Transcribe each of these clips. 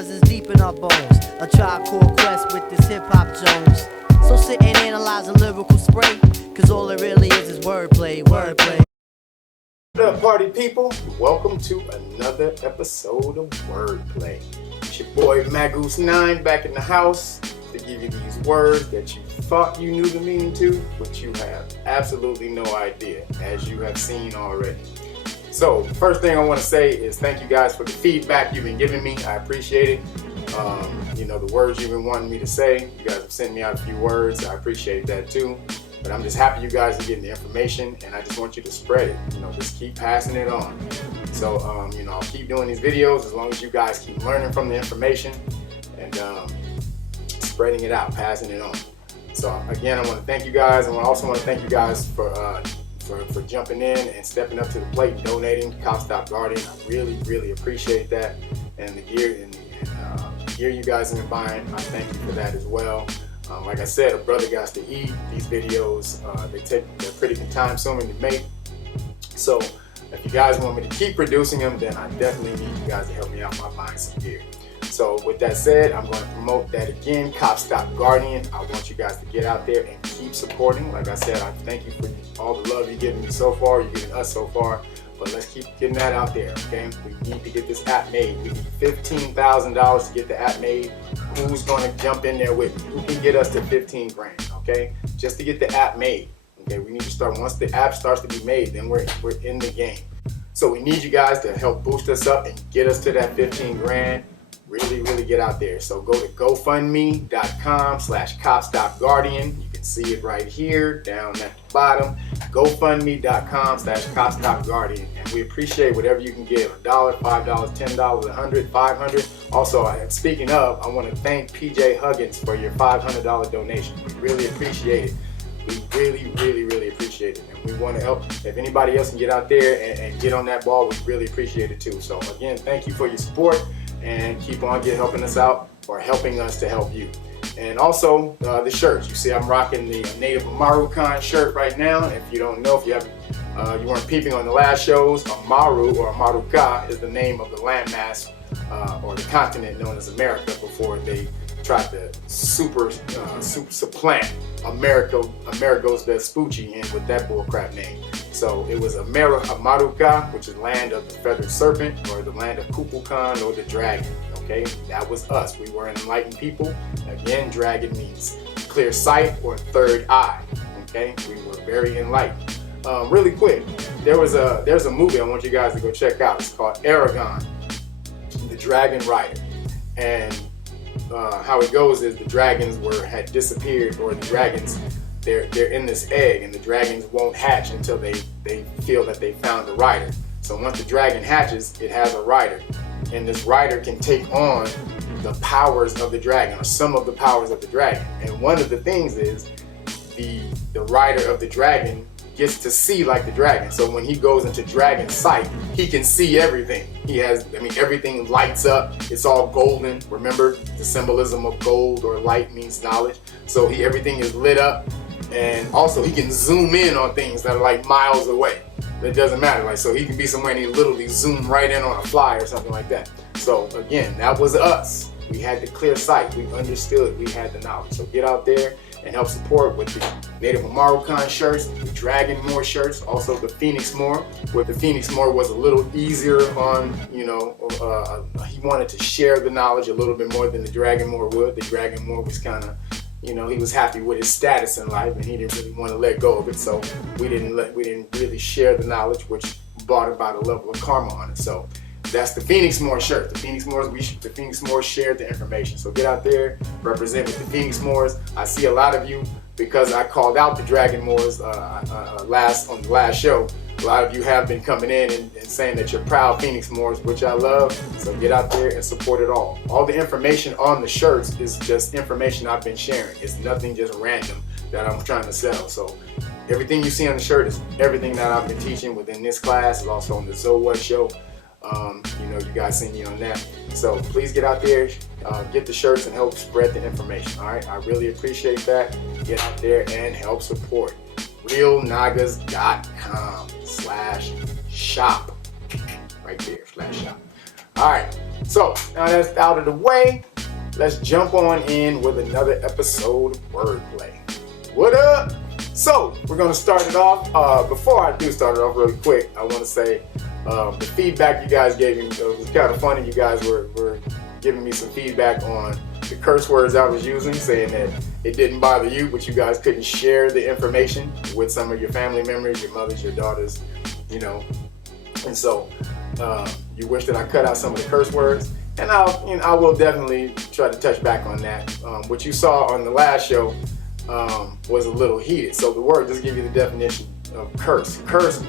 cause it's deep in our bones. A Tribe Called Quest with this hip-hop Jones. So sit and analyze a lyrical spray, cause all it really is wordplay, wordplay. What up, party people? Welcome to another episode of Wordplay. It's your boy Magoose9 back in the house to give you these words that you thought you knew the meaning to, but you have absolutely no idea, as you have seen already. So, first thing I want to say is thank you guys for the feedback you've been giving me. I appreciate it. The words you've been wanting me to say. You guys have sent me out a few words. I appreciate that too. But I'm just happy you guys are getting the information, and I just want you to spread it. Just keep passing it on. So, I'll keep doing these videos as long as you guys keep learning from the information and spreading it out, passing it on. So, again, I want to thank you guys. I also want to thank you guys for jumping in and stepping up to the plate and donating to Copstopguardian. I really, really appreciate that. And the gear you guys have been buying, I thank you for that as well. Like I said, a brother got to eat. These videos, they're pretty time consuming to make. So if you guys want me to keep producing them, then I definitely need you guys to help me out by buying some gear. So with that said, I'm going to promote that again, Copstopguardian. I want you guys to get out there and keep supporting. Like I said, I thank you for all the love you're giving me so far, you're giving us so far. But let's keep getting that out there, okay? We need to get this app made. We need $15,000 to get the app made. Who's going to jump in there with me? Who can get us to 15 grand, okay? Just to get the app made, okay? We need to start, once the app starts to be made, then we're in the game. So we need you guys to help boost us up and get us to that 15 grand. Really, really get out there. So go to GoFundMe.com/Copstopguardian. You can see it right here down at the bottom. GoFundMe.com/Copstopguardian. And we appreciate whatever you can give. $1, $5, $10, $100, $500. Also, speaking of, I want to thank PJ Huggins for your $500 donation. We really appreciate it. We really, really, really appreciate it. And we want to help. If anybody else can get out there and get on that ball, we really appreciate it too. So again, thank you for your support. And keep on helping us out, or helping us to help you. And also the shirts. You see I'm rocking the Native Amarukan shirt right now. If you don't know, if you haven't, you weren't peeping on the last shows, Amaru or Amaruka is the name of the landmass or the continent known as America before they tried to supplant Amerigo's Vespucci in with that bullcrap name. So it was Amaruka, which is land of the feathered serpent, or the land of Kukulkan, or the dragon. Okay, that was us. We were an enlightened people. Again, dragon means clear sight or third eye. Okay, we were very enlightened. Really quick, there's a movie I want you guys to go check out. It's called Aragon, the Dragon Rider, and how it goes is the dragons had disappeared, or the dragons they're in this egg, and the dragons won't hatch until they feel that they found a rider. So once the dragon hatches, it has a rider, and this rider can take on the powers of the dragon, or some of the powers of the dragon. And one of the things is the rider of the dragon gets to see like the dragon. So when he goes into dragon sight, he can see everything. Everything lights up. It's all golden. Remember, the symbolism of gold or light means knowledge. So everything is lit up, and also he can zoom in on things that are like miles away. It doesn't matter. So he can be somewhere and he literally zoom right in on a fly or something like that. So again, that was us. We had the clear sight. We understood. We had the knowledge. So get out there and help support with the Native Amarukan shirts, the Dragon Moor shirts, also the Phoenix Moor, where the Phoenix Moor was a little easier on, he wanted to share the knowledge a little bit more than the Dragon Moor would. The Dragon Moor was kind of, he was happy with his status in life, and he didn't really want to let go of it. So we didn't really share the knowledge, which brought about a level of karma on it. So that's the Phoenix Moor shirt. The Phoenix Moors shared the information. So get out there, represent with the Phoenix Moors. I see a lot of you, because I called out the Dragon Moors on the last show. A lot of you have been coming in and saying that you're proud Phoenix Moors, which I love. So get out there and support it all. All the information on the shirts is just information I've been sharing. It's nothing just random that I'm trying to sell. So everything you see on the shirt is everything that I've been teaching within this class. It's also on the So What show. You guys see me on that. So please get out there, get the shirts, and help spread the information. All right, I really appreciate that. Get out there and help support. realnagas.com/shop. Right there, /shop. All right, So now that's out of the way, let's jump on in with another episode of Wordplay. What up? So we're gonna start it off. Before I do start it off really quick, I want to say the feedback you guys gave me was kind of funny. You guys were giving me some feedback on the curse words I was using, saying that it didn't bother you, but you guys couldn't share the information with some of your family members, your mothers, your daughters, and so you wish that I cut out some of the curse words, and I will definitely try to touch back on that. What you saw on the last show was a little heated, so the word, just give you the definition of curse. Curse,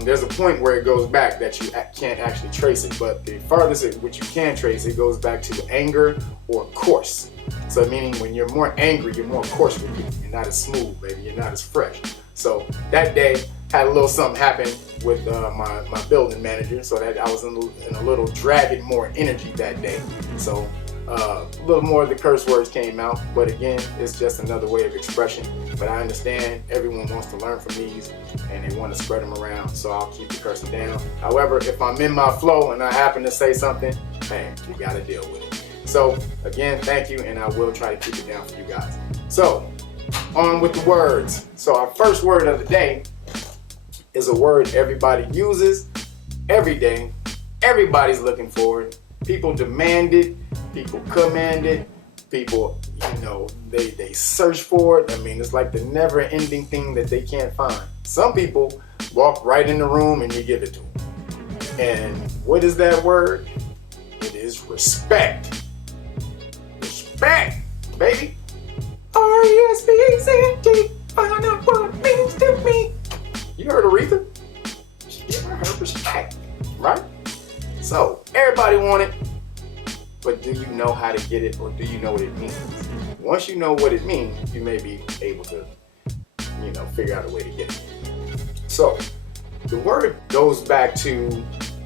there's a point where it goes back that you can't actually trace it, but the farthest which you can trace, it goes back to anger or coarse. So meaning when you're more angry, you're more coarse with people. You're not as smooth, baby. You're not as fresh. So that day had a little something happen with my building manager, so that I was in a little dragging more energy that day. So a little more of the curse words came out, but again, it's just another way of expression. But I understand everyone wants to learn from these and they want to spread them around, so I'll keep the cursing down. However, if I'm in my flow and I happen to say something, hey, you got to deal with it. So again, thank you, and I will try to keep it down for you guys. So on with the words. So our first word of the day is a word everybody uses every day. Everybody's looking for it. People demand it. People command it. People, they search for it. I mean, it's like the never-ending thing that they can't find. Some people walk right in the room and you give it to them. And what is that word? It is respect. Respect, baby. R-E-S-P-E-C-T. Find out what it means to me. You heard Aretha? She gave her respect, right? So everybody want it. But do you know how to get it, or do you know what it means? Once you know what it means, you may be able to, figure out a way to get it. So the word goes back to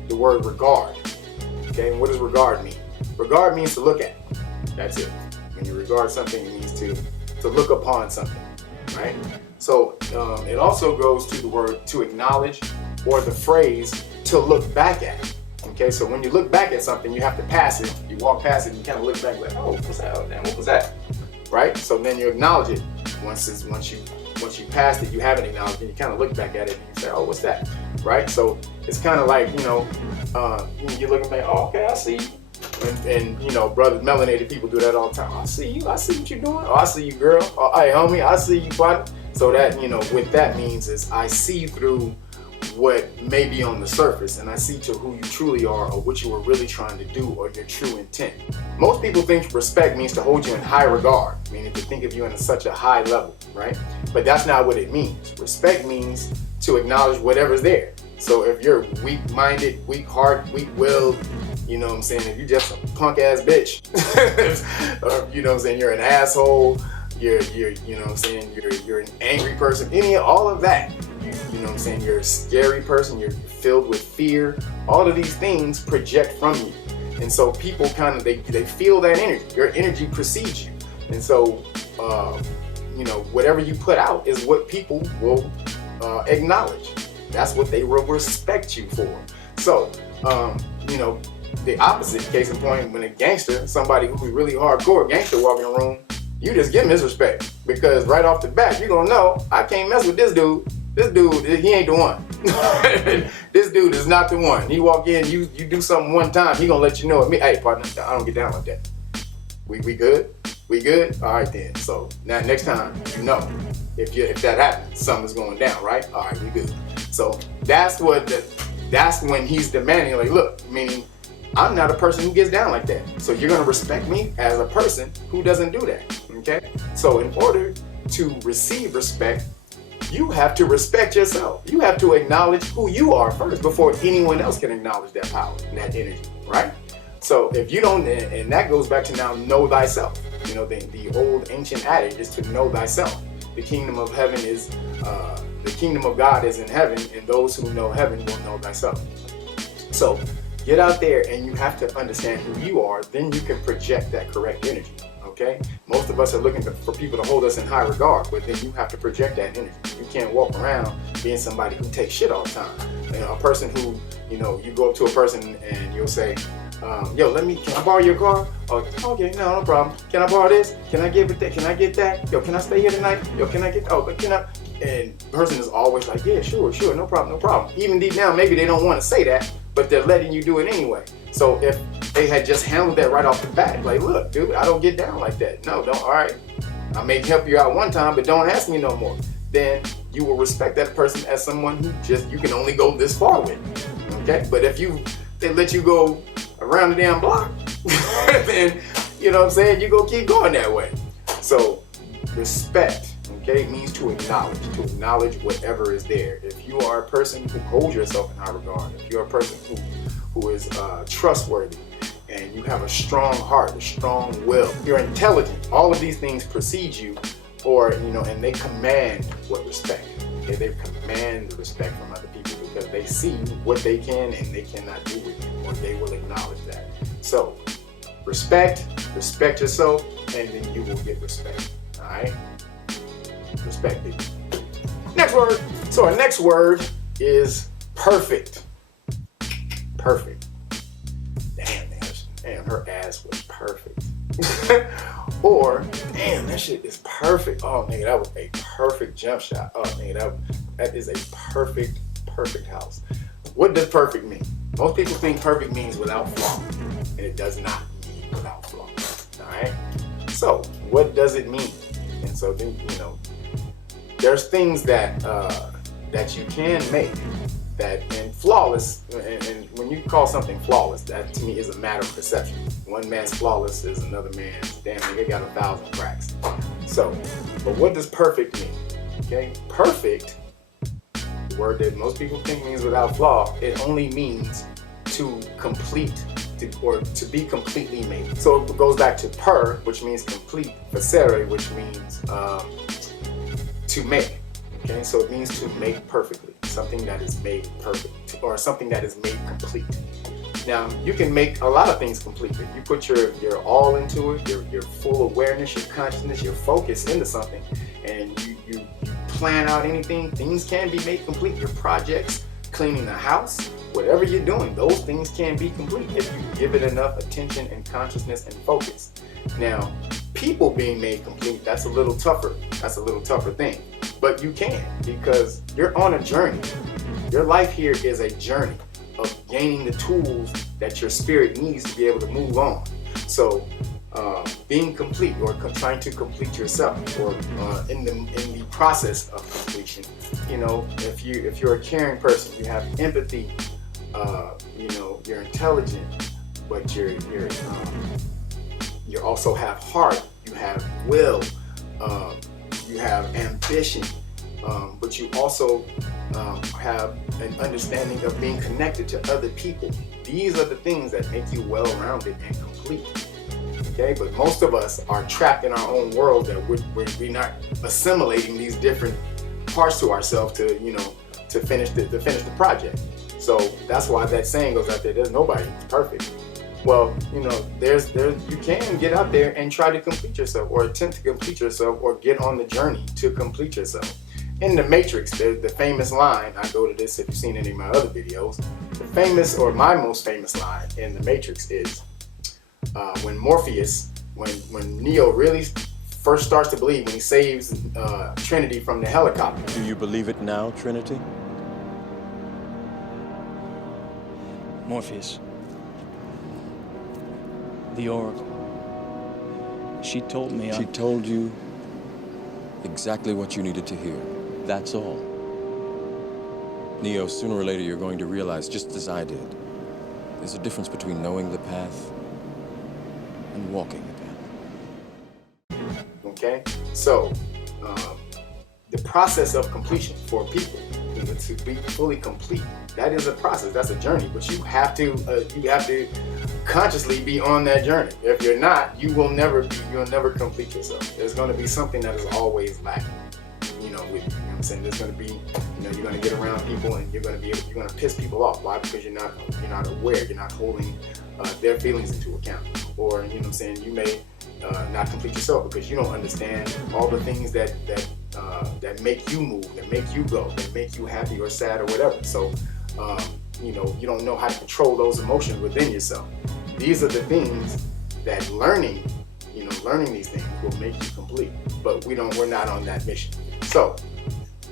the word regard. Okay, and what does regard mean? Regard means to look at. That's it. When you regard something, it means to look upon something, right? So it also goes to the word to acknowledge, or the phrase to look back at. Okay, so when you look back at something, you have to pass it. You walk past it and you kind of look back like, oh, what's that? Oh, damn, what was that? Right? So then you acknowledge it. Once you passed it, you haven't acknowledged it. You kind of look back at it and you say, oh, what's that? Right? So it's kind of like, you're looking back, oh, okay, I see you. And brothers, melanated people do that all the time. I see you. I see what you're doing. Oh, I see you, girl. Oh, hey, homie, I see you, buddy. So that, what that means is I see through what may be on the surface, and I see to who you truly are, or what you were really trying to do, or your true intent. Most people think respect means to hold you in high regard, meaning to think of you in such a high level, right? But that's not what it means. Respect means to acknowledge whatever's there. So if you're weak-minded, weak-hearted, weak-willed, if you're just a punk-ass bitch, or, you're an asshole, you're an angry person, all of that. You're a scary person, you're filled with fear. All of these things project from you. And so people they feel that energy. Your energy precedes you. And so, whatever you put out is what people will acknowledge. That's what they will respect you for. So, the opposite, case in point, when a gangster, somebody who's really hardcore gangster walk in the room, you just give him his respect. Because right off the bat, you're going to know, I can't mess with this dude. This dude, he ain't the one. This dude is not the one. He walk in, you do something one time, he gonna let you know. Hey, partner, I don't get down like that. We good? We good? All right then. So now next time, if that happens, something's going down, right? All right, we good. So that's when he's demanding, like, look, meaning I'm not a person who gets down like that. So you're gonna respect me as a person who doesn't do that. Okay? So in order to receive respect, you have to respect yourself. You have to acknowledge who you are first before anyone else can acknowledge that power and that energy, right? So if you don't, and that goes back to now, know thyself. The old ancient adage is to know thyself. The kingdom of heaven is, the kingdom of God is in heaven, and those who know heaven will know thyself. So get out there and you have to understand who you are, then you can project that correct energy. Okay? Most of us are looking for people to hold us in high regard, but then you have to project that energy. You can't walk around being somebody who takes shit all the time. A person who, you go up to a person and you'll say, Yo, can I borrow your car? Oh, okay, no problem. Can I borrow this? Can I give it that? Can I get that? Yo, can I stay here tonight? Yo, can I get, but can I? And the person is always like, yeah, sure, no problem. Even deep down, maybe they don't want to say that, but they're letting you do it anyway. So if they had just handled that right off the bat, like, look, dude, I don't get down like that. No, don't, all right. I may help you out one time, but don't ask me no more. Then you will respect that person as someone who you can only go this far with, okay? But if they let you go around the damn block, then, you know what I'm saying, you go keep going that way. So respect, okay, means to acknowledge whatever is there. If you are a person who holds yourself in high regard, if you're a person who is trustworthy, and you have a strong heart, a strong will, you're intelligent, all of these things precede you, and they command what respect. Okay, they command the respect from other people because they see what they can and they cannot do with you, or they will acknowledge that. So, respect yourself, and then you will get respect. All right? Respect people. Next word. So our next word is perfect. Perfect. Damn, her ass was perfect. Or, damn, that shit is perfect. Oh, nigga, that was a perfect jump shot. Oh, nigga, that is a perfect house. What does perfect mean? Most people think perfect means without flaw, and it does not mean without flaw. All right? So, what does it mean? And so, then, there's things that you can make and flawless, and when you call something flawless, that to me is a matter of perception. One man's flawless is another man's, damn, nigga got 1,000 cracks. So, but what does perfect mean? Okay, perfect, the word that most people think means without flaw, it only means to complete, or to be completely made. So it goes back to per, which means complete, facere, which means to make. Okay, so it means to make perfectly, something that is made perfect, or something that is made complete. Now, you can make a lot of things complete. If you put your all into it, your full awareness, your consciousness, your focus into something, and you plan out anything, things can be made complete. Your projects, cleaning the house, whatever you're doing, those things can be complete if you give it enough attention and consciousness and focus. Now, people being made complete, that's a little tougher. That's a little tougher thing. But you can, because you're on a journey. Your life here is a journey of gaining the tools that your spirit needs to be able to move on. So being complete, or trying to complete yourself, or in the process of completion, if you're a caring person, you have empathy, you're intelligent, but you also have heart, you have will, you have ambition, but you also have an understanding of being connected to other people. These are the things that make you well-rounded and complete. Okay, but most of us are trapped in our own world that we're not assimilating these different parts to ourselves to finish the project. So that's why that saying goes out there: there's nobody who's perfect. Well, you can get out there and try to complete yourself, or attempt to complete yourself, or get on the journey to complete yourself. In The Matrix, there's the famous line, I go to this if you've seen any of my other videos, my most famous line in The Matrix is when Morpheus, when Neo really first starts to believe, when he saves Trinity from the helicopter. Do you believe it now, Trinity? Morpheus. The Oracle. She told me She told you exactly what you needed to hear. That's all. Neo, sooner or later you're going to realize, just as I did, there's a difference between knowing the path and walking the path. Okay? So, the process of completion for people, to be fully complete, that is a process, that's a journey, but you have to consciously be on that journey. If you're not, you'll never complete yourself. There's going to be something that is always lacking, with you. You know what I'm saying? There's going to be, you're going to get around people and you're going to piss people off. Why? Because you're not aware, you're not holding their feelings into account. Or, you know what I'm saying, you may not complete yourself because you don't understand all the things that make you move, that make you go, that make you happy or sad or whatever. So, you don't know how to control those emotions within yourself. these are the things that learning these things will make you complete. But we're not on that mission. So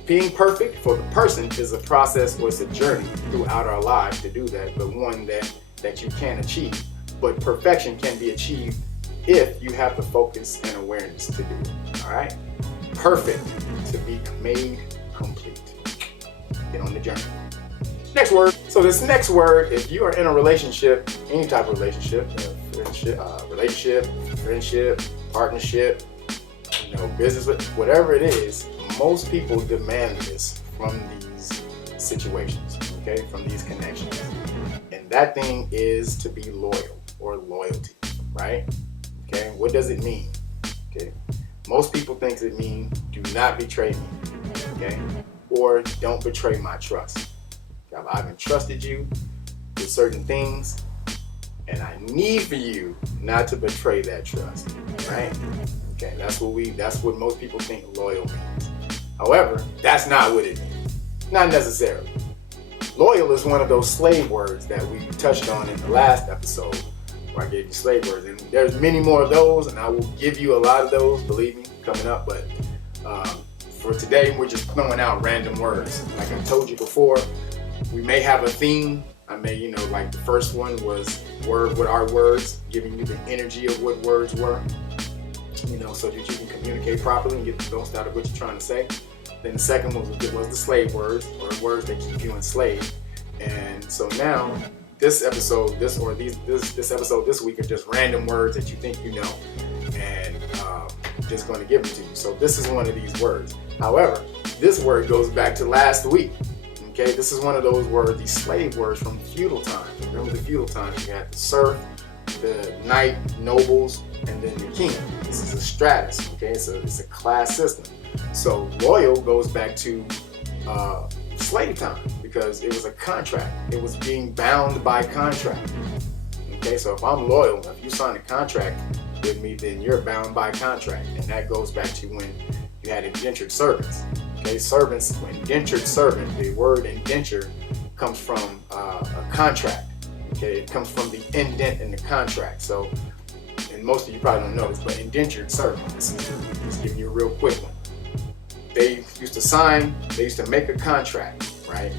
being perfect for the person is a process, or it's a journey throughout our lives to do that, but one that you can achieve. But perfection can be achieved if you have the focus and awareness to do it. All right? Perfect to be made complete. Get on the journey. Next word. So this next word, if you are in a relationship, any type of relationship, friendship, partnership, business, whatever it is, most people demand this from these situations, okay, from these connections. And that thing is to be loyal, or loyalty, right? Okay, what does it mean? Okay, most people think it means do not betray me, okay, or don't betray my trust. I've entrusted you with certain things, and I need for you not to betray that trust, right? Okay, that's what most people think loyal means. However, that's not what it means. Not necessarily. Loyal is one of those slave words that we touched on in the last episode, where I gave you slave words. And there's many more of those, and I will give you a lot of those, believe me, coming up. But for today, we're just throwing out random words. Like I told you before, we may have a theme. I may, like the first one was word with our words, giving you the energy of what words were, so that you can communicate properly and get the most out of what you're trying to say. Then the second one was the slave words, or words that keep you enslaved. And so now, this episode this week are just random words that you think you know, and just going to give them to you. So this is one of these words. However, this word goes back to last week. Okay, this is one of those words, these slave words from feudal times. Remember the feudal times? You had the serf, the knight, nobles, and then the king. This is a stratus. Okay, it's a class system. So loyal goes back to slave time, because it was a contract. It was being bound by contract. Okay, so if I'm loyal, if you sign a contract with me, then you're bound by contract, and that goes back to when you had indentured servants. Okay, servants, indentured servant, the word indenture comes from a contract. Okay, it comes from the indent in the contract. So, and most of you probably don't know this, but indentured servant, this is just giving you a real quick one. They used to make a contract, right?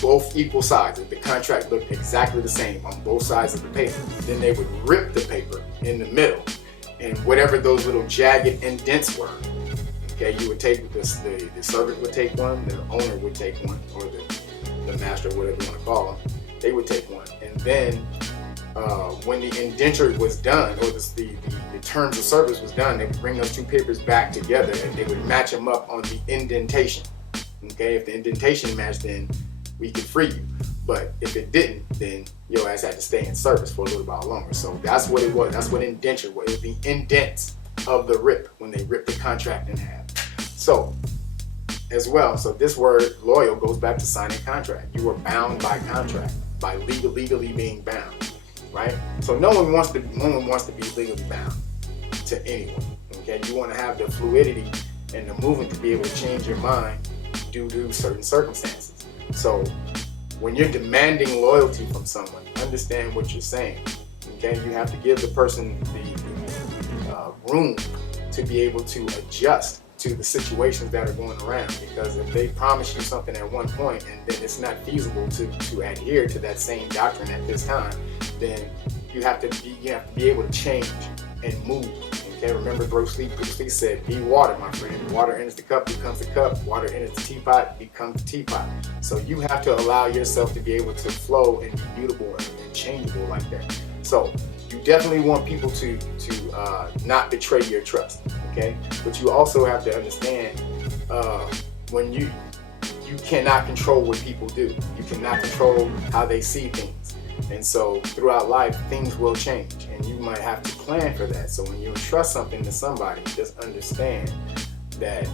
Both equal sides. The contract looked exactly the same on both sides of the paper. Then they would rip the paper in the middle, and whatever those little jagged indents were, okay, you would take the servant would take one, the owner would take one, or the master, whatever you want to call them, they would take one. And then when the indenture was done, or the terms of service was done, they would bring those two papers back together, and they would match them up on the indentation. Okay, if the indentation matched, then we could free you. But if it didn't, then your ass had to stay in service for a little while longer. So that's what it was. That's what indenture was. It was the indents of the rip, when they ripped the contract in half. So, as well, so this word loyal goes back to signing contract. You were bound by contract, by legally being bound, right? So no one wants to be legally bound to anyone. Okay, you want to have the fluidity and the movement to be able to change your mind due to certain circumstances. So when you're demanding loyalty from someone, understand what you're saying. Okay, you have to give the person the room to be able to adjust to the situations that are going around. Because if they promise you something at one point and then it's not feasible to adhere to that same doctrine at this time, then you have to be able to change and move. Okay, remember Bruce Lee said, be water, my friend. Water enters the cup, becomes the cup. Water enters the teapot, becomes the teapot. So you have to allow yourself to be able to flow and be mutable and changeable like that. So you definitely want people to not betray your trust, okay? But you also have to understand when you cannot control what people do. You cannot control how they see things. And so throughout life, things will change, and you might have to plan for that. So when you entrust something to somebody, just understand that,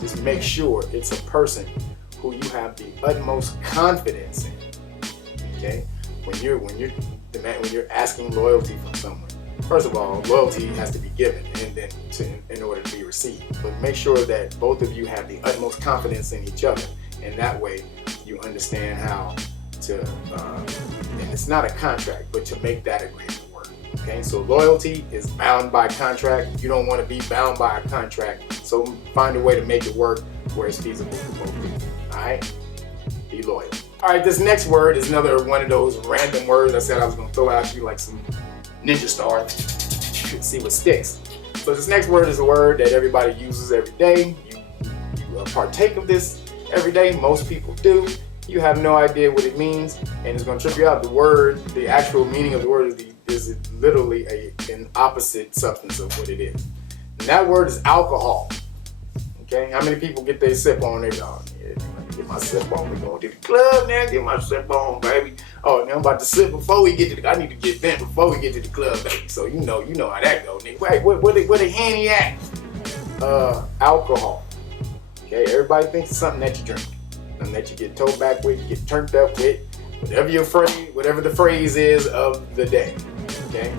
just make sure it's a person who you have the utmost confidence in, okay? When you're asking loyalty from someone, first of all, loyalty has to be given and then in order to be received. But make sure that both of you have the utmost confidence in each other, and that way you understand how and it's not a contract, but to make that agreement work. Okay, so loyalty is bound by contract. You don't want to be bound by a contract, so find a way to make it work where it's feasible for both people. All right, be loyal. All right, this next word is another one of those random words I said I was going to throw at you like some ninja star and see what sticks. So this next word is a word that everybody uses every day. You partake of this every day. Most people do. You have no idea what it means, and it's going to trip you out. The word, the actual meaning of the word is literally an opposite substance of what it is. And that word is alcohol. Okay, how many people get their sip on? They go, yeah, get my sip on. We going to the club now. Get my sip on, baby. Oh, now I'm about to sip before we get to the. I need to get bent before we get to the club, baby. So you know how that go, nigga. Wait, where the Henny at? Alcohol. Okay, everybody thinks it's something that you drink, something that you get towed back with, you get turned up with, whatever the phrase is of the day. Okay.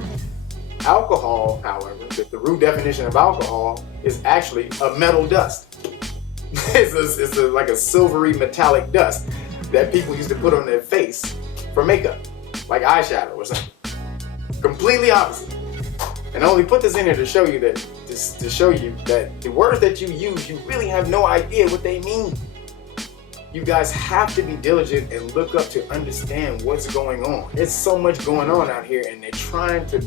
Alcohol, however, the root definition of alcohol is actually a metal dust. it's like a silvery metallic dust that people used to put on their face for makeup, like eyeshadow or something. Completely opposite. And I only put this in here to show you that the words that you use, you really have no idea what they mean. You guys have to be diligent and look up to understand what's going on. It's so much going on out here, and they're trying to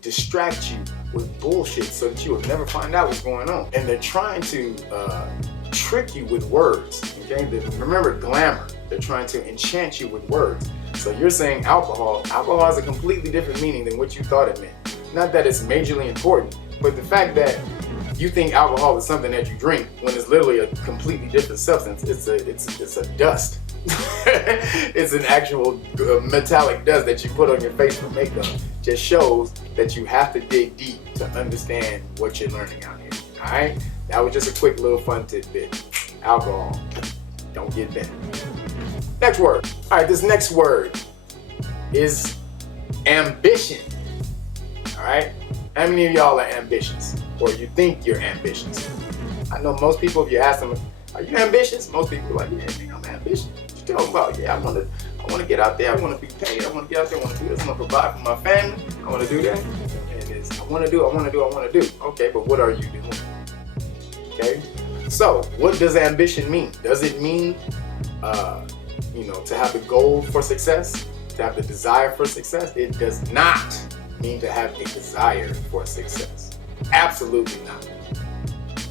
distract you with bullshit so that you will never find out what's going on. And they're trying to trick you with words. Okay, remember glamour. They're trying to enchant you with words. So you're saying alcohol. Alcohol has a completely different meaning than what you thought it meant. Not that it's majorly important, but the fact that you think alcohol is something that you drink when it's literally a completely different substance. It's a dust. It's an actual metallic dust that you put on your face for makeup. Just shows that you have to dig deep to understand what you're learning out here. All right, that was just a quick little fun tidbit. Alcohol. Don't get bent. Next word. All right, this next word is ambition. All right, how many of y'all are ambitious, or you think you're ambitious? I know most people, if you ask them, are you ambitious? Most people are like, yeah, man, I'm ambitious. What you talking about? Yeah, I want to get out there. I want to be paid. I want to get out there. I want to do this. I want to provide for my family. I want to do that. And it's, I want to do. Okay, but what are you doing? Okay, so what does ambition mean? Does it mean, to have the goal for success, to have the desire for success? It does not mean to have a desire for success. Absolutely not.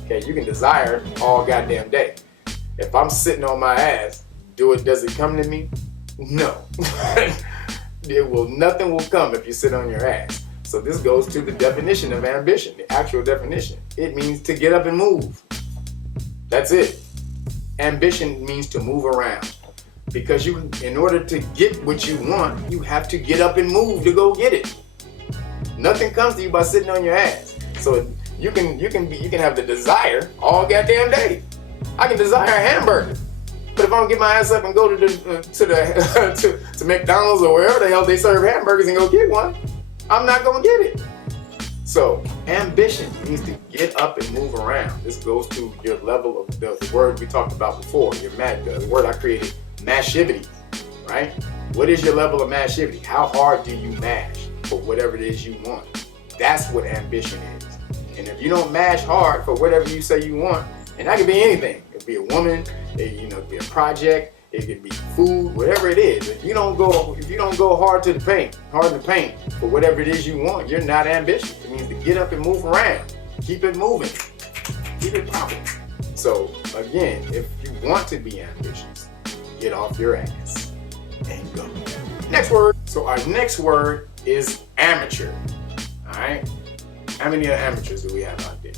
Okay, you can desire all goddamn day. If I'm sitting on my ass, does it come to me? No. Nothing will come if you sit on your ass. So this goes to the definition of ambition, the actual definition. It means to get up and move. That's it. Ambition means to move around. Because in order to get what you want, you have to get up and move to go get it. Nothing comes to you by sitting on your ass. So you can have the desire all goddamn day. I can desire a hamburger, but if I don't get my ass up and go to McDonald's or wherever the hell they serve hamburgers and go get one, I'm not gonna get it. So ambition means to get up and move around. This goes to your level of the word we talked about before. The word I created, mashivity, right? What is your level of mashivity? How hard do you mash for whatever it is you want? That's what ambition is. And if you don't mash hard for whatever you say you want, and that could be anything. It could be a woman, it could be a project, it could be food, whatever it is. If you don't go hard to paint for whatever it is you want, you're not ambitious. It means to get up and move around. Keep it moving. Keep it popping. So again, if you want to be ambitious, get off your ass and go. Next word. So our next word is amateur. Alright? How many amateurs do we have out there?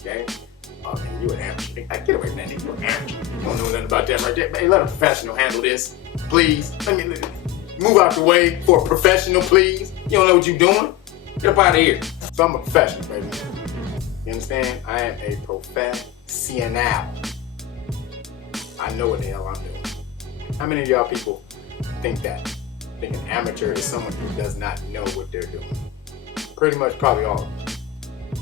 Okay? Oh man, you an amateur. Get away from that nigga. You an amateur. You don't know nothing about that right there. Hey, let a professional handle this. Please. Let me move out the way for a professional, please. You don't know what you're doing? Get up out of here. So I'm a professional, baby. You understand? I am a professional. I know what the hell I'm doing. How many of y'all people think that? Think an amateur is someone who does not know what they're doing? Pretty much probably all of them.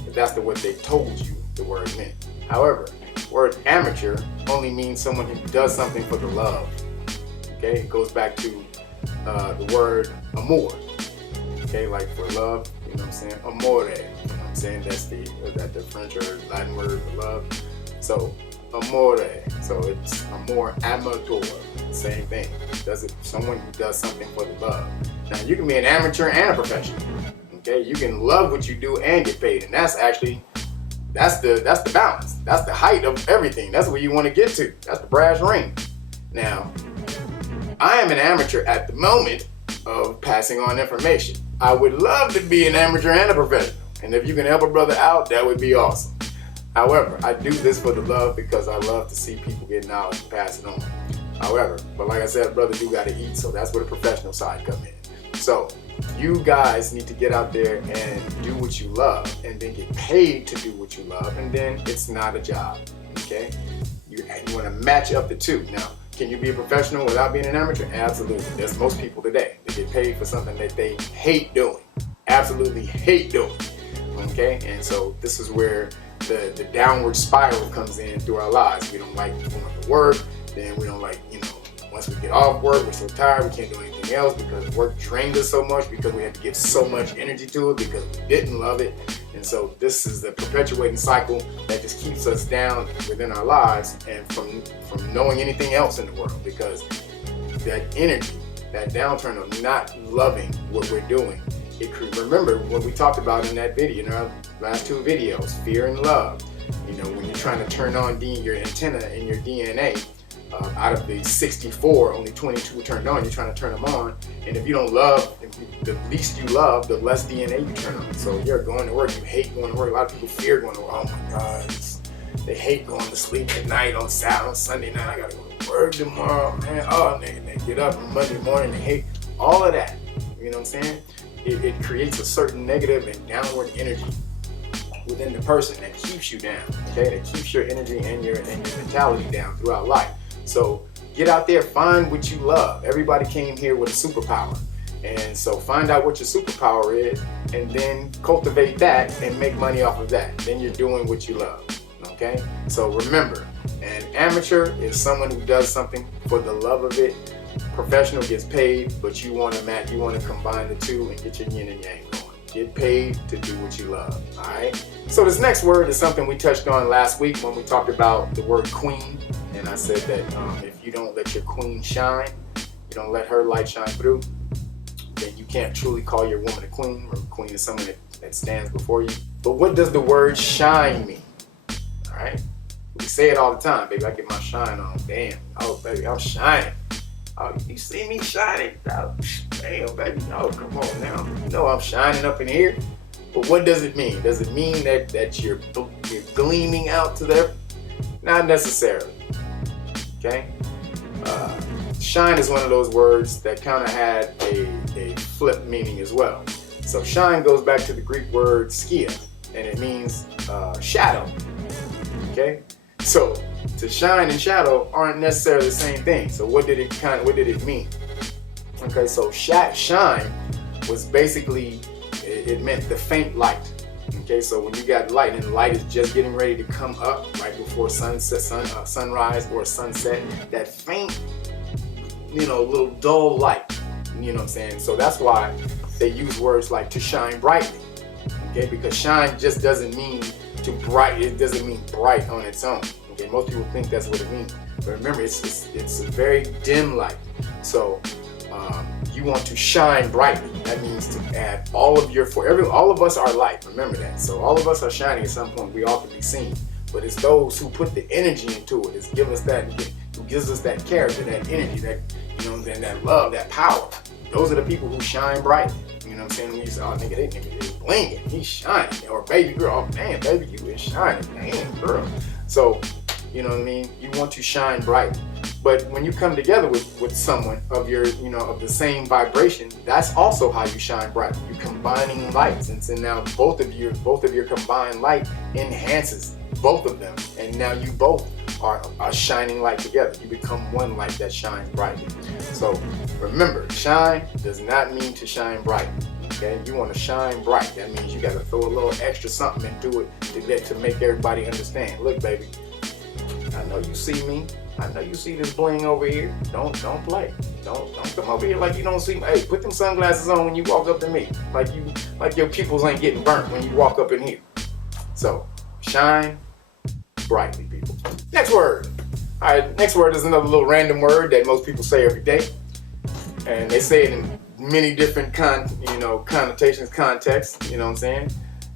But that's what they told you the word meant. However, word amateur only means someone who does something for the love. Okay, it goes back to the word amor. Okay, like for love, you know what I'm saying? Amore, you know what I'm saying? That's the French or Latin word for love. So amore, so it's amor, amateur, same thing. Someone who does something for the love. Now you can be an amateur and a professional. Okay, you can love what you do and get paid, and that's the balance. That's the height of everything. That's where you want to get to. That's the brass ring. Now, I am an amateur at the moment of passing on information. I would love to be an amateur and a professional, and if you can help a brother out, that would be awesome. However, I do this for the love because I love to see people get knowledge and pass it on. However, but like I said, brother do got to eat, so that's where the professional side come in. So you guys need to get out there and do what you love, and then get paid to do what you love, and then it's not a job. Okay? You want to match up the two. Now, can you be a professional without being an amateur? Absolutely. There's most people today. They get paid for something that they hate doing. Absolutely hate doing. Okay? And so this is where the downward spiral comes in through our lives. We don't like going to work. Then we don't like, once we get off work, we're so tired, we can't do anything else because work drained us so much, because we had to give so much energy to it, because we didn't love it. And so this is the perpetuating cycle that just keeps us down within our lives and from knowing anything else in the world, because that energy, that downturn of not loving what we're doing, remember what we talked about in that video, in our last two videos, fear and love. When you're trying to turn on your antenna in your DNA, out of the 64, only 22 are turned on. You're trying to turn them on, and if you don't love, the least you love, the less DNA you turn on. So you're going to work, you hate going to work. A lot of people fear going to work. Oh my God, they hate going to sleep at night on Sunday night. I gotta go to work tomorrow, man. Oh, they get up on Monday morning. They hate all of that. You know what I'm saying? It creates a certain negative and downward energy within the person that keeps you down. Okay, that keeps your energy and your mentality down throughout life. So get out there, find what you love. Everybody came here with a superpower. And so find out what your superpower is, and then cultivate that and make money off of that. Then you're doing what you love. Okay? So remember, an amateur is someone who does something for the love of it. Professional gets paid, but you want to combine the two and get your yin and yang going. Get paid to do what you love. Alright? So this next word is something we touched on last week when we talked about the word queen. And I said that if you don't let your queen shine, you don't let her light shine through, then you can't truly call your woman a queen. Or a queen is someone that stands before you. But what does the word shine mean? All right? We say it all the time, baby. I get my shine on. Damn. Oh, baby, I'm shining. Oh, you see me shining? Oh, damn, baby. Oh, come on now. You know I'm shining up in here. But what does it mean? Does it mean that you're gleaming out to there? Not necessarily. Okay? Shine is one of those words that kind of had a flip meaning as well. So shine goes back to the Greek word skia, and it means shadow. Okay? So to shine and shadow aren't necessarily the same thing. So what did it mean? Okay, so shine was basically, it meant the faint light. Okay, so when you got light, and the light is just getting ready to come up right before sunrise or sunset, that faint, little dull light. You know what I'm saying? So that's why they use words like to shine brightly. Okay, because shine just doesn't mean to bright. It doesn't mean bright on its own. Okay, most people think that's what it means, but remember, it's a very dim light. So you want to shine brightly. That means to add all of us are light. Remember that. So all of us are shining at some point. We all can be seen, but it's those who put the energy into it. It's who gives us that character, that energy, that that love, that power. Those are the people who shine brightly. You know what I'm saying? When you say, oh, nigga, that nigga is blinging. He's shining. Or baby girl, oh man, baby, you is shining. Damn, girl. So, you know what I mean? You want to shine brightly. But when you come together with someone of your, of the same vibration, that's also how you shine bright. You're combining lights, and so now both of your combined light enhances both of them, and now you both are shining light together. You become one light that shines brightly. So remember, shine does not mean to shine bright. Okay, you want to shine bright. That means you got to throw a little extra something into it to make everybody understand. Look, baby, I know you see me. I know you see this bling over here. Don't play. Don't come over here like you don't see me. Hey, put them sunglasses on when you walk up to me. Like your pupils ain't getting burnt when you walk up in here. So, shine brightly, people. Next word. All right, next word is another little random word that most people say every day. And they say it in many different connotations, contexts, you know what I'm saying?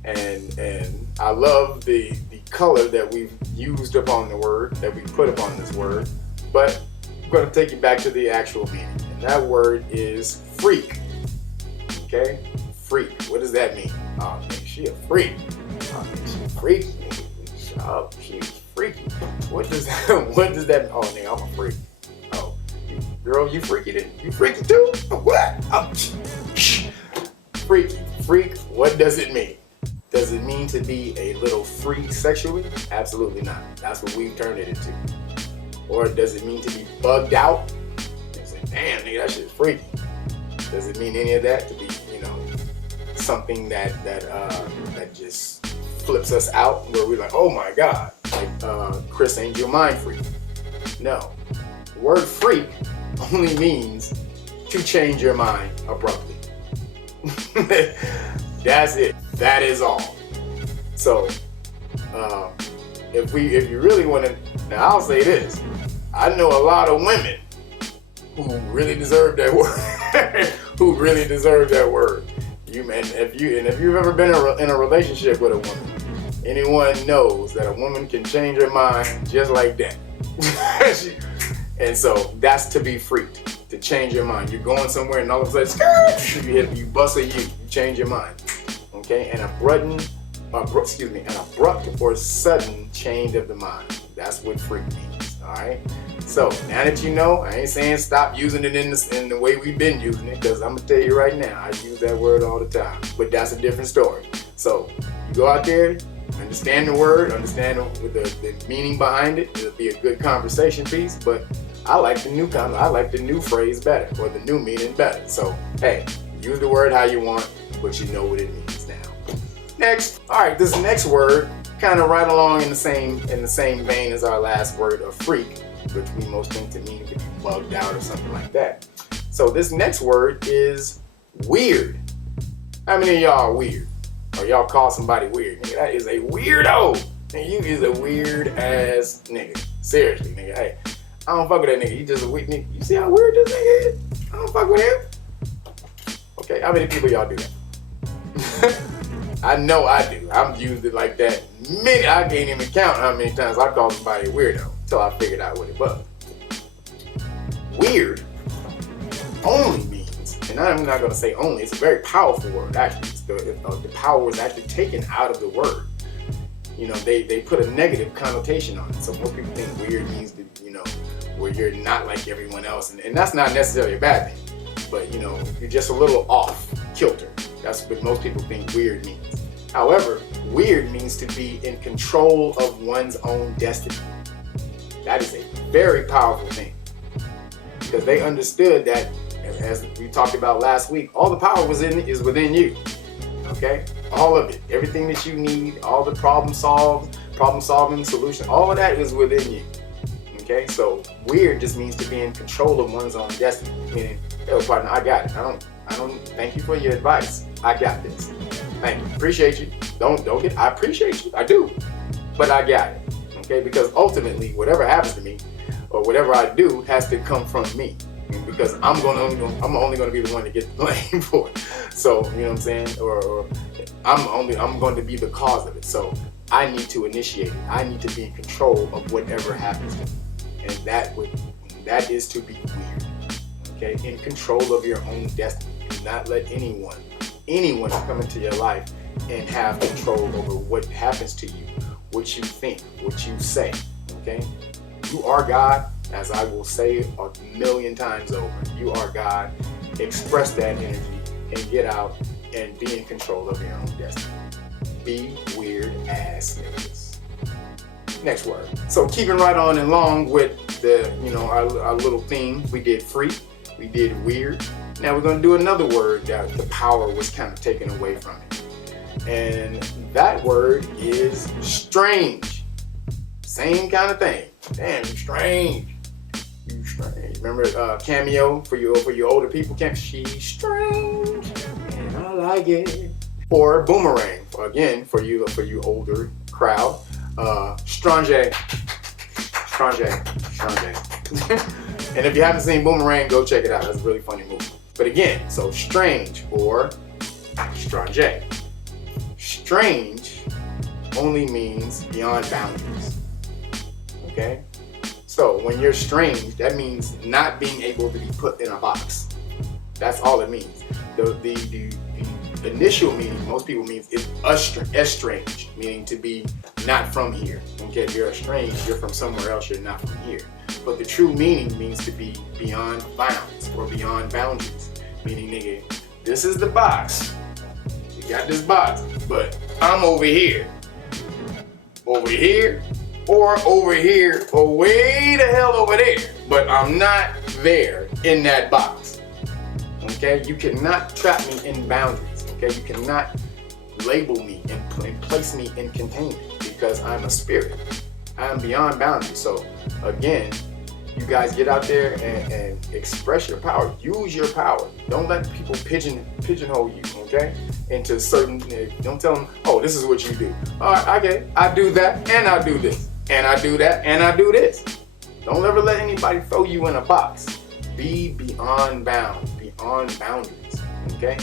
And I love the color that we've used upon the word, that we put upon this word, but I'm going to take you back to the actual meaning. And that word is freak. Okay? Freak. What does that mean? Oh, man, she a freak. Oh, man, she a freak. Oh, she's freaky. What does that mean? Oh, nigga, I'm a freak. Oh, girl, you freaky too? What? Oh, freaky. Freak, what does it mean? Does it mean to be a little freak sexually? Absolutely not. That's what we've turned it into. Or does it mean to be bugged out? And say, damn, nigga, that shit's freaky. Does it mean any of that? To be, something that just flips us out, where we're like, oh my God, like Chris ain't your mind freak. No. The word freak only means to change your mind abruptly. That's it. That is all. So, if you really want to, now I'll say this: I know a lot of women who really deserve that word. Who really deserve that word. If you've ever been in a relationship with a woman, anyone knows that a woman can change her mind just like that. And so that's to be freaked, to change your mind. You're going somewhere and all of a sudden, you bust a you change your mind. Okay, an abrupt or sudden change of the mind. That's what freak means. All right. So now that you know, I ain't saying stop using it in the way we've been using it, because I'm gonna tell you right now, I use that word all the time. But that's a different story. So you go out there, understand the word, understand the meaning behind it. It'll be a good conversation piece. But I like the new phrase better, or the new meaning better. So hey, use the word how you want, but you know what it means now. Next, all right, this next word, kind of right along in the same vein as our last word of freak, which we most think to mean to be bugged out or something like that. So this next word is weird. How many of y'all are weird? Or y'all call somebody weird? Nigga, that is a weirdo. And you is a weird ass nigga. Seriously, nigga. Hey, I don't fuck with that nigga. He just a weak nigga. You see how weird this nigga is? I don't fuck with him. Okay, how many people y'all do that? I know I do. I've used it like that. I can't even count how many times I called somebody a weirdo until I figured out what it was. Weird only means, and I'm not going to say only, it's a very powerful word actually. The power was actually taken out of the word. They put a negative connotation on it. So most people think weird means that, where you're not like everyone else. And that's not necessarily a bad thing. But, you're just a little off kilter. That's what most people think weird means. However, weird means to be in control of one's own destiny. That is a very powerful thing. Because they understood that, as we talked about last week, all the power is within you. Okay? All of it. Everything that you need, all the problem solving solution, all of that is within you. Okay? So weird just means to be in control of one's own destiny. Meaning, yo, partner, I got it. I don't thank you for your advice. I got this. Thank you. Appreciate you. I appreciate you. I do. But I got it. Okay? Because ultimately, whatever happens to me or whatever I do has to come from me. Because I'm only going to be the one to get the blame for it. So, you know what I'm saying? Or I'm going to be the cause of it. So I need to initiate it. I need to be in control of whatever happens to me. And that is to be weird. Okay? In control of your own destiny. Do not let anyone come into your life and have control over what happens to you, what you think, what you say. Okay? You are God, as I will say 1,000,000 times over. You are God. Express that energy and get out and be in control of your own destiny. Be weird ass niggas. Next word. So keeping right on along with the, our little theme, we did free, we did weird. Now we're going to do another word that the power was kind of taken away from it. And that word is strange. Same kind of thing. Damn, you strange. You strange. Remember Cameo for you older people? She's strange and I like it. Or Boomerang, again, for you older crowd. Strange. And if you haven't seen Boomerang, go check it out. That's a really funny movie. But again, so strange or strange. Strange only means beyond boundaries. Okay? So when you're strange, that means not being able to be put in a box. That's all it means. The initial meaning, most people means is estranged, meaning to be not from here. Okay, if you're estranged, you're from somewhere else, you're not from here. But the true meaning means to be beyond bounds or beyond boundaries. Meaning, nigga, this is the box. You got this box, but I'm over here. Over here, or over here, or way the hell over there. But I'm not there in that box. Okay, you cannot trap me in boundaries. Okay, you cannot label me and place me in containment because I'm a spirit. I am beyond boundaries. So again, you guys get out there and express your power. Use your power. Don't let people pigeonhole you, okay? Into certain, don't tell them, oh, this is what you do. All right, okay, I do that and I do this. And I do that and I do this. Don't ever let anybody throw you in a box. Be beyond bounds, beyond boundaries, okay?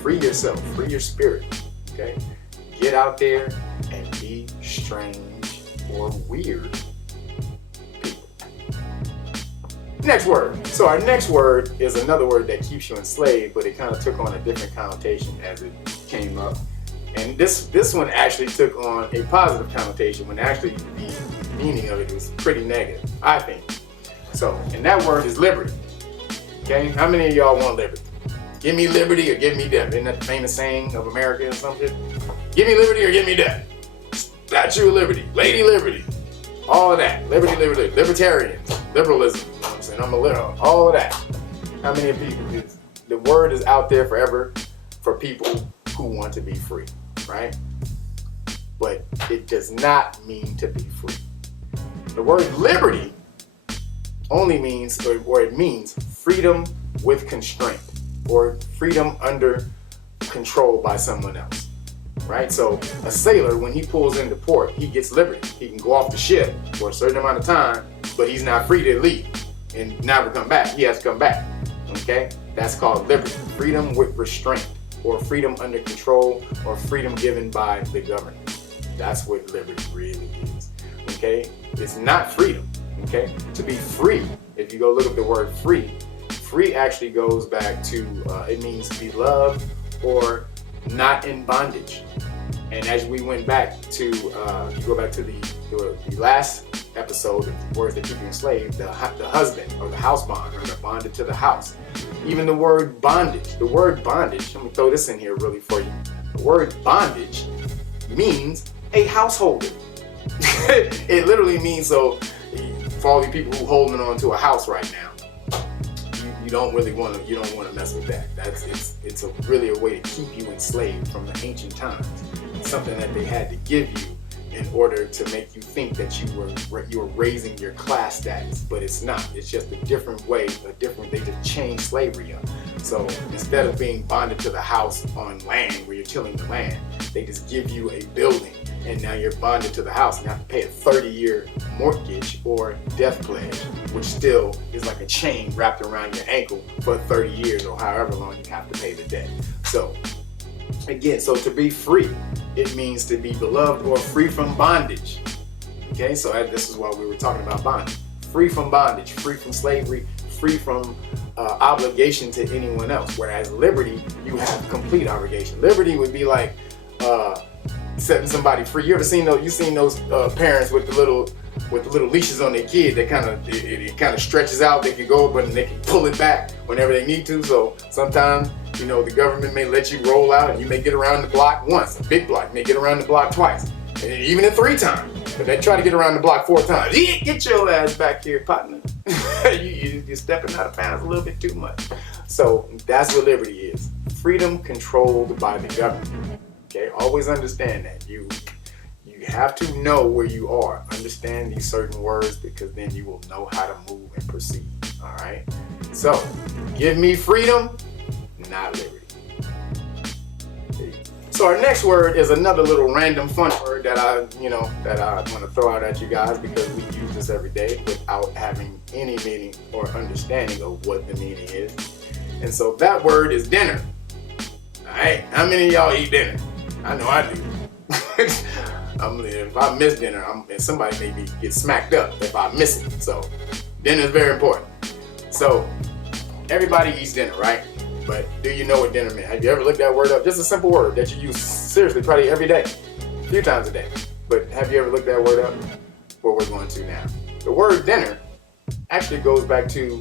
Free yourself, free your spirit, okay? Get out there and be strange or weird people. Next word. So our next word is another word that keeps you enslaved, but it kind of took on a different connotation as it came up. And this one actually took on a positive connotation when actually the meaning of it was pretty negative, I think. So, and that word is liberty. Okay? How many of y'all want liberty? Give me liberty or give me death. Isn't that the famous saying of America or something? Give me liberty or give me death. Statue of Liberty, Lady Liberty, all of that. Liberty, libertarians, liberalism. You know what I'm saying? I'm a liberal. All of that. How many people? The word is out there forever for people who want to be free, right? But it does not mean to be free. The word liberty only means, or it means freedom with constraint, or freedom under control by someone else, right? So a sailor, when he pulls into port, he gets liberty. He can go off the ship for a certain amount of time, but he's not free to leave and never come back. He has to come back, okay? That's called liberty. Freedom with restraint, or freedom under control, or freedom given by the government. That's what liberty really is, okay? It's not freedom, okay? To be free, if you go look up the word free, free actually goes back to, it means beloved or not in bondage. And as we went back to, you go back to the last episode of Words That Keep You Enslaved, the husband or the house bond, or the bonded to the house. Even the word bondage, let me throw this in here really for you. The word bondage means a householder. It literally means, so for all you people who holding on to a house right now, you don't want to mess with that. It's really a way to keep you enslaved from the ancient times. It's something that they had to give you in order to make you think that you were raising your class status, but it's not. It's just a different way, they just changed slavery up. So instead of being bonded to the house on land where you're tilling the land, they just give you a building, and now you're bonded to the house and have to pay a 30-year mortgage or death pledge, which still is like a chain wrapped around your ankle for 30 years or however long you have to pay the debt. So again, so to be free, it means to be beloved or free from bondage. Okay, so this is why we were talking about bondage. Free from bondage, free from slavery, free from obligation to anyone else. Whereas liberty, you have complete obligation. Liberty would be like setting somebody free. You ever seen those parents with the little leashes on their kid that it kind of stretches out. They can go, but they can pull it back whenever they need to. So sometimes, the government may let you roll out and you may get around the block once, a big block. You may get around the block twice, and even at 3 times. But they try to get around the block 4 times. Get your ass back here, partner. You're stepping out of bounds a little bit too much. So that's what liberty is. Freedom controlled by the government. Okay, always understand that. You You have to know where you are. Understand these certain words, because then you will know how to move and proceed. All right? So, give me freedom, not liberty. So our next word is another little random fun word that I want to throw out at you guys, because we use this every day without having any meaning or understanding of what the meaning is. And so that word is dinner. All right? How many of y'all eat dinner? I know I do. If I miss dinner, somebody maybe get smacked up if I miss it. So dinner is very important. So everybody eats dinner, right? But do you know what dinner means? Have you ever looked that word up? Just a simple word that you use seriously probably every day, a few times a day. But have you ever looked that word up? Well, we're going to now. The word dinner actually goes back to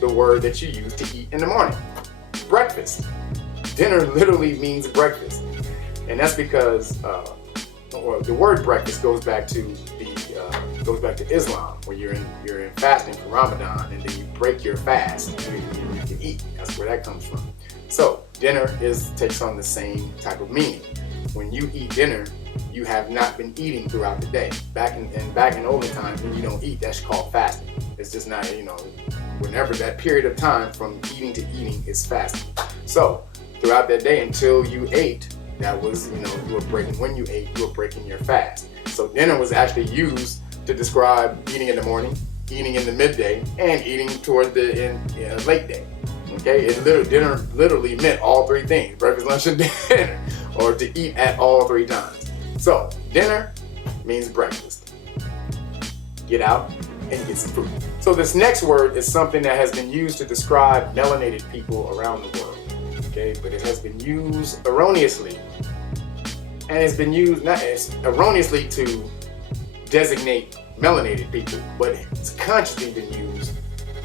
the word that you use to eat in the morning. Breakfast. Dinner literally means breakfast. And that's because the word breakfast goes back to Islam, where you're in fasting for Ramadan, and then you break your fast and you can eat. That's where that comes from. So dinner takes on the same type of meaning. When you eat dinner, you have not been eating throughout the day. Back in olden times, when you don't eat, that's called fasting. It's just not, whenever that period of time from eating to eating is fasting. So throughout that day until you ate, that was, when you ate, you were breaking your fast. So dinner was actually used to describe eating in the morning, eating in the midday, and eating toward the late day. Okay, dinner literally meant all three things: breakfast, lunch, and dinner, or to eat at all three times. So dinner means breakfast. Get out and get some food. So this next word is something that has been used to describe melanated people around the world. Okay, but it has been used erroneously, and it's been used erroneously to designate melanated people, but it's consciously been used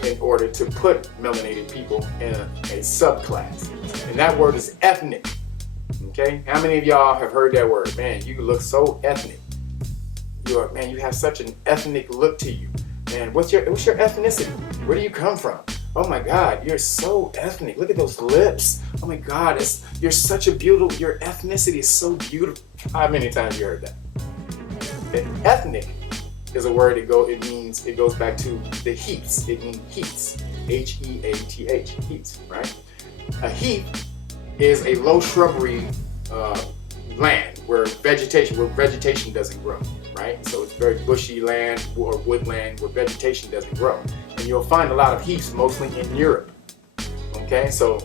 in order to put melanated people in a subclass, and that word is ethnic. Okay, how many of y'all have heard that word? Man, you look so ethnic. You have such an ethnic look to you. Man, what's your ethnicity? Where do you come from? Oh my God, you're so ethnic. Look at those lips. Oh my God, you're such a beautiful. Your ethnicity is so beautiful. How many times have you heard that? And ethnic is a word. It goes back to the heaths. It means heaths. H-E-A-T-H. Heaths, right? A heath is a low shrubbery land where vegetation doesn't grow, right? So it's very bushy land or woodland where vegetation doesn't grow. And you'll find a lot of heaths mostly in Europe. Okay, so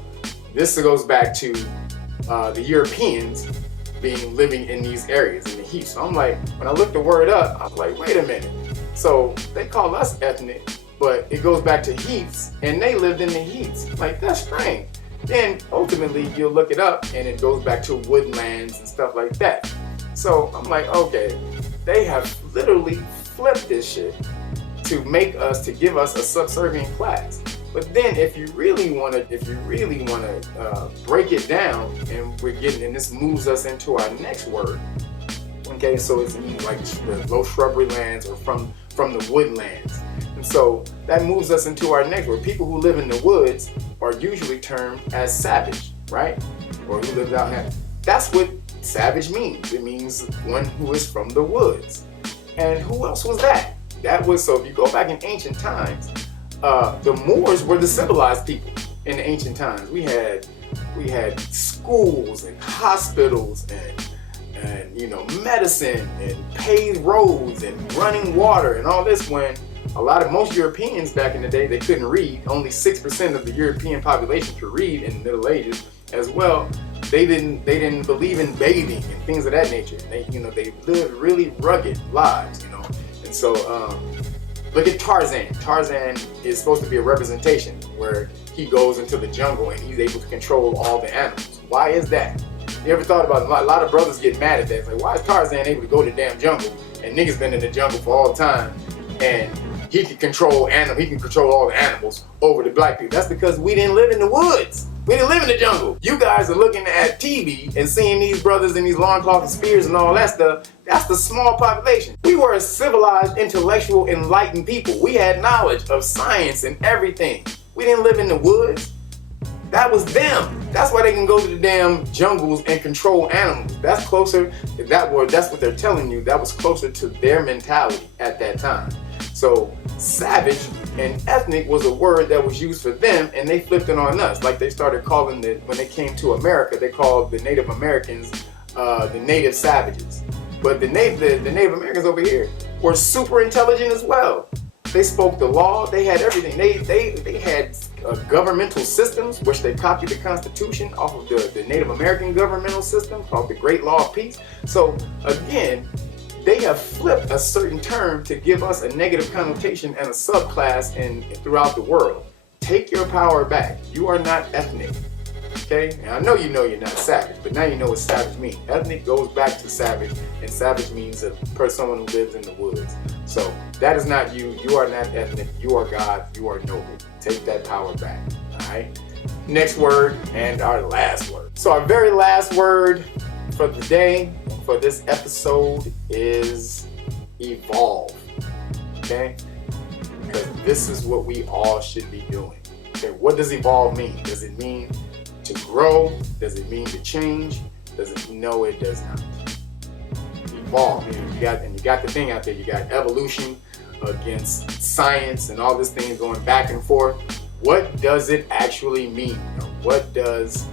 this goes back to the Europeans living in these areas, in the heaths. So I'm like, when I looked the word up, I was like, wait a minute. So they call us ethnic, but it goes back to heaths, and they lived in the heaths. Like, that's strange. Then ultimately you'll look it up, and it goes back to woodlands and stuff like that. So I'm like, okay, they have literally flipped this shit to give us a subservient class. But then if you really want to break it down, and this moves us into our next word. Okay, so it's like the low shrubbery lands or from the woodlands. And so that moves us into our next word. People who live in the woods are usually termed as savage, right? Or who lives out here. That's what savage means. It means one who is from the woods. And who else was that? So if you go back in ancient times, the Moors were the civilized people in the ancient times. We had schools and hospitals and medicine and paved roads and running water and all this, when most Europeans back in the day, they couldn't read. Only 6% of the European population could read in the Middle Ages as well. They didn't believe in bathing and things of that nature. They lived really rugged lives, And so look at Tarzan. Tarzan is supposed to be a representation where he goes into the jungle and he's able to control all the animals. Why is that? You ever thought about it? A lot of brothers get mad at that. It's like, why is Tarzan able to go to the damn jungle and niggas been in the jungle for all the time and he can control all the animals over the black people? That's because we didn't live in the woods. We didn't live in the jungle. You guys are looking at TV and seeing these brothers in these loincloths and spears and all that stuff. That's the small population. We were a civilized, intellectual, enlightened people. We had knowledge of science and everything. We didn't live in the woods. That was them. That's why they can go to the damn jungles and control animals. That's closer, that's what they're telling you. That was closer to their mentality at that time. So savage and ethnic was a word that was used for them, and they flipped it on us. Like they started calling when they came to America, they called the Native Americans the native savages. But the Native Americans over here were super intelligent as well. They spoke the law. They had everything. They had governmental systems, which they copied the Constitution off of the Native American governmental system called the Great Law of Peace. So again, they have flipped a certain term to give us a negative connotation and a subclass throughout the world. Take your power back. You are not ethnic. Okay? And I know you're not savage, but now you know what savage means. Ethnic goes back to savage, and savage means someone who lives in the woods. So that is not you. You are not ethnic. You are God. You are noble. Take that power back. All right? Next word, and our last word. So our very last word for the day, for this episode, is evolve. Okay? Because this is what we all should be doing. Okay, what does evolve mean? Does it mean to grow? Does it mean to change? No, it does not. Evolve. You got the thing out there. You got evolution against science and all this thing going back and forth. What does it actually mean? What does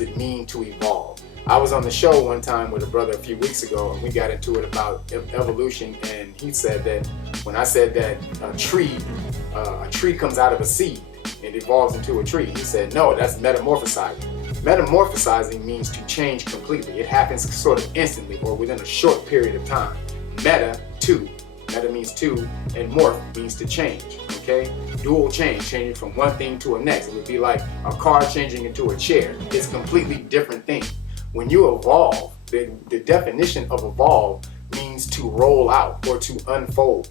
it mean to evolve? I was on the show one time with a brother a few weeks ago, and we got into it about evolution, and he said that when I said that a tree comes out of a seed, it evolves into a tree. He said, no, that's metamorphosizing. Metamorphosizing means to change completely. It happens sort of instantly or within a short period of time. Meta means two, and morph means to change, okay? Dual change, changing from one thing to a next. It would be like a car changing into a chair. It's a completely different thing. When you evolve, the definition of evolve means to roll out or to unfold.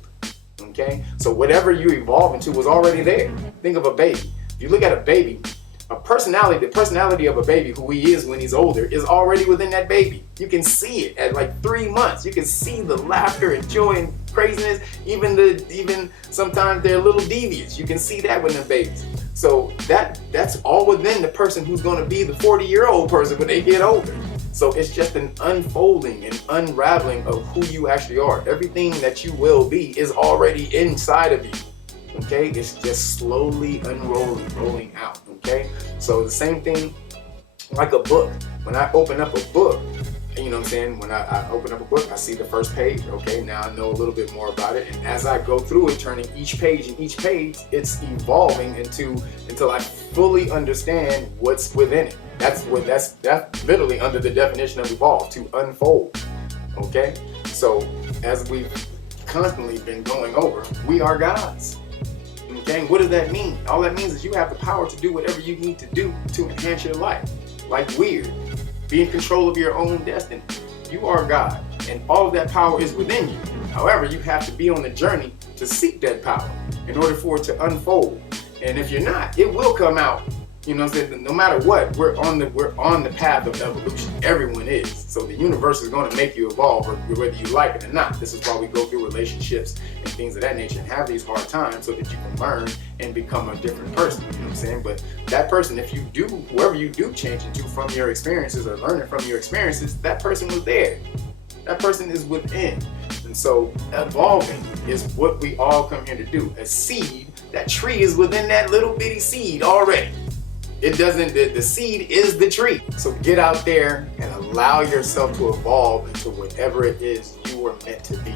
Okay? So whatever you evolve into was already there. Think of a baby. If you look at a baby, the personality of a baby, who he is when he's older, is already within that baby. You can see it at like 3 months. You can see the laughter and joy and craziness. Even sometimes they're a little devious. You can see that when they're babies. So that's all within the person who's going to be the 40-year-old person when they get older. So it's just an unfolding and unraveling of who you actually are. Everything that you will be is already inside of you. Okay? It's just slowly unrolling, rolling out. Okay? So the same thing like a book. When I open up a book, you know what I'm saying? When I open up a book, I see the first page. Okay, now I know a little bit more about it. And as I go through it, turning each page, it's evolving until I fully understand what's within it. That's literally under the definition of evolve, to unfold. Okay? So as we've constantly been going over, we are gods. Okay? What does that mean? All that means is you have the power to do whatever you need to do to enhance your life. Like weird. Be in control of your own destiny. You are God, and all of that power is within you. However, you have to be on the journey to seek that power in order for it to unfold. And if you're not, it will come out. You know what I'm saying? No matter what, we're on the path of evolution. Everyone is. So the universe is going to make you evolve, whether you like it or not. This is why we go through relationships and things of that nature and have these hard times, so that you can learn and become a different person. You know what I'm saying? But that person, whoever you do change into from your experiences or learning from your experiences, that person was there. That person is within. And so evolving is what we all come here to do. A seed, that tree is within that little bitty seed already. The seed is the tree. So get out there and allow yourself to evolve into whatever it is you were meant to be.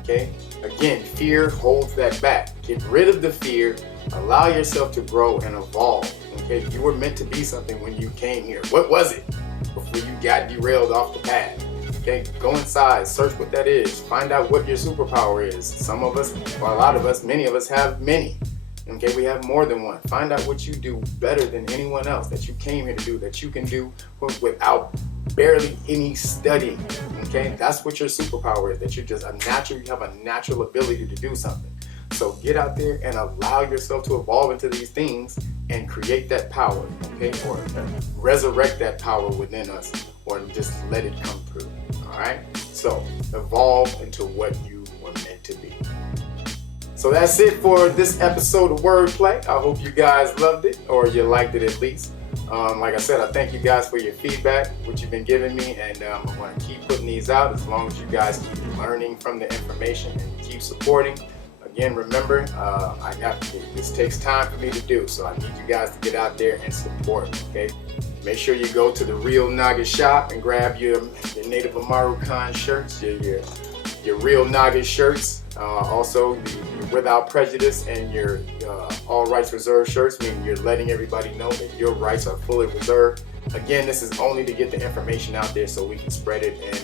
Okay? Again, fear holds that back. Get rid of the fear. Allow yourself to grow and evolve. Okay? You were meant to be something when you came here. What was it before you got derailed off the path? Okay? Go inside, search what that is. Find out what your superpower is. Some of us, or a lot of us, many of us have many. Okay, we have more than one. Find out what you do better than anyone else, that you came here to do, that you can do without barely any studying. Okay, that's what your superpower is, that you have a natural ability to do something. So get out there and allow yourself to evolve into these things and create that power, okay, or resurrect that power within us, or just let it come through. All right, so evolve into what you were meant to be. So that's it for this episode of Wordplay. I hope you guys loved it, or you liked it at least. Like I said, I thank you guys for your feedback, what you've been giving me, and I'm going to keep putting these out as long as you guys keep learning from the information and keep supporting. Again, remember, this takes time for me to do, so I need you guys to get out there and support, okay? Make sure you go to the Real Naga shop and grab your Native Amaru Khan shirts, your Real Naga shirts, also your Without Prejudice and your All Rights Reserved shirts, meaning you're letting everybody know that your rights are fully reserved. Again, this is only to get the information out there so we can spread it and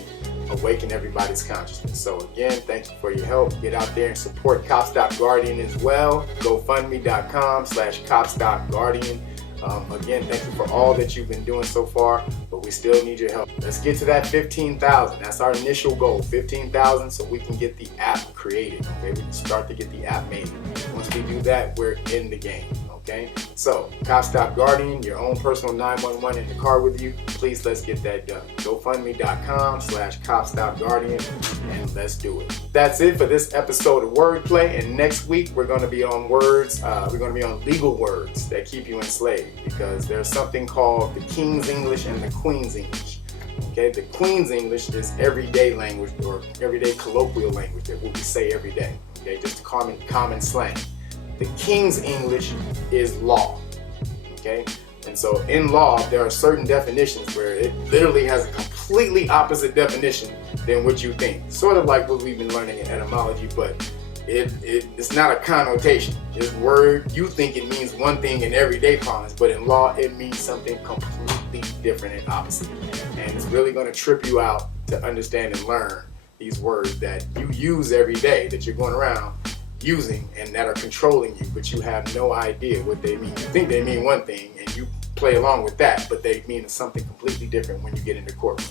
awaken everybody's consciousness. So again, thank you for your help. Get out there and support Copstopguardian as well. GoFundMe.com/Copstopguardian. Again, thank you for all that you've been doing so far, but we still need your help. Let's get to that 15,000. That's our initial goal, 15,000, so we can get the app created, okay? We can start to get the app made. Once we do that, we're in the game, okay? So, Copstopguardian, your own personal 911 in the car with you. Please, let's get that done. GoFundMe.com/Copstopguardian, and let's do it. That's it for this episode of Wordplay, and next week we're going to be on words, we're going to be on legal words that keep you enslaved, because there's something called the King's English and the Queen's English. Okay, the Queen's English is everyday language or everyday colloquial language that we say every day. Okay, just common slang. The King's English is law. Okay, and so in law there are certain definitions where it literally has a completely opposite definition than what you think. Sort of like what we've been learning in etymology, but it's not a connotation. This word, you think it means one thing in everyday parlance, but in law it means something completely different and opposite. And it's really going to trip you out to understand and learn these words that you use every day, that you're going around using and that are controlling you, but you have no idea what they mean. You think they mean one thing and you play along with that, but they mean something completely different when you get into court.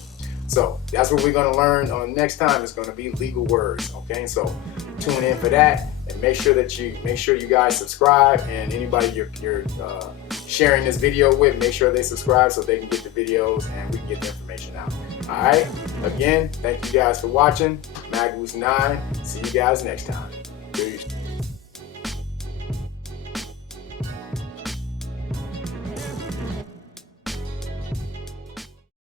So that's what we're going to learn on next time. It's going to be legal words. Okay, so tune in for that, and make sure you guys subscribe, and anybody you're sharing this video with, make sure they subscribe so they can get the videos and we can get the information out. All right, again, thank you guys for watching. Magus 9. See you guys next time.